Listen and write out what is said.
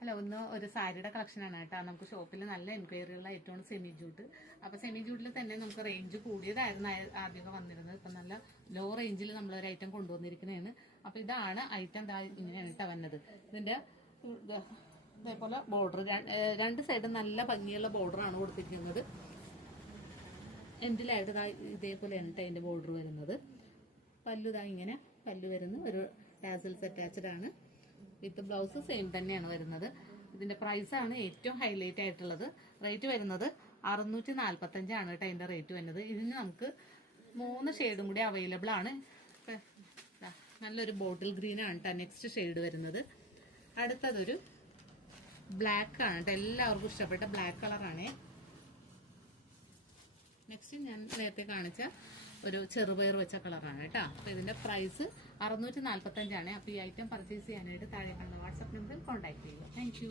Hello, ഒന്ന് ഒരു സാരിയുടെ കളക്ഷനാണ് കേട്ടോ. നമുക്ക് ഷോപ്പിൽ നല്ല എൻക്വയറികളായിട്ടാണ് സെമി ജൂട്ട്. അപ്പൊ സെമി ജൂട്ടിൽ തന്നെ നമുക്ക് റേഞ്ച് കൂടിയതായിരുന്നു ആദ്യമൊക്കെ വന്നിരുന്നത്. ഇപ്പൊ നല്ല ലോ റേഞ്ചിൽ നമ്മളൊരു ഐറ്റം കൊണ്ടുവന്നിരിക്കുന്നതാണ്. അപ്പൊ ഇതാണ് ഐറ്റം. ഇങ്ങനെയാണ് കേട്ടോ വന്നത്. ഇതിന്റെ ഇതേപോലെ ബോർഡർ രണ്ട് സൈഡും നല്ല ഭംഗിയുള്ള ബോർഡറാണ് കൊടുത്തിരിക്കുന്നത്. എൻഡിലായിട്ട് ഇതേപോലെയാണ് കേട്ടോ അതിന്റെ ബോർഡർ വരുന്നത്. പല്ലുതാ ഇങ്ങനെ പല്ലു വരുന്ന ഒരു ടാസൽസ് അറ്റാച്ച്ഡ് ആണ്. വിത്ത് ബ്ലൗസ് സെയിം തന്നെയാണ് വരുന്നത്. ഇതിന്റെ പ്രൈസ് ആണ് ഏറ്റവും ഹൈലൈറ്റ് ആയിട്ടുള്ളത്. റേറ്റ് വരുന്നത് 645 ആണ് കേട്ടോ അതിന്റെ റേറ്റ് വരുന്നത്. ഇതിന് നമുക്ക് 3 ഷെയ്ഡും കൂടി അവൈലബിൾ ആണ്. നല്ലൊരു ബോട്ടിൽ ഗ്രീൻ ആണ് കേട്ടോ നെക്സ്റ്റ് ഷെയ്ഡ് വരുന്നത്. അടുത്തതൊരു ബ്ലാക്ക് ആണ് കേട്ടോ. എല്ലാവർക്കും ഇഷ്ടപ്പെട്ട ബ്ലാക്ക് കളറാണ്. നെക്സ്റ്റ് ഞാൻ നേരത്തെ കാണിച്ച ഒരു ചെറുപയർ വെച്ച കളറാണ് കേട്ടോ. അപ്പൊ ഇതിന്റെ പ്രൈസ് 645 ആണ്. അപ്പൊ ഈ ഐറ്റം പർച്ചേസ് ചെയ്യാനായിട്ട് താഴെ കാണുന്ന വാട്സ്ആപ്പ് നമ്പറിൽ കോൺടാക്ട് ചെയ്യുക. Thank you.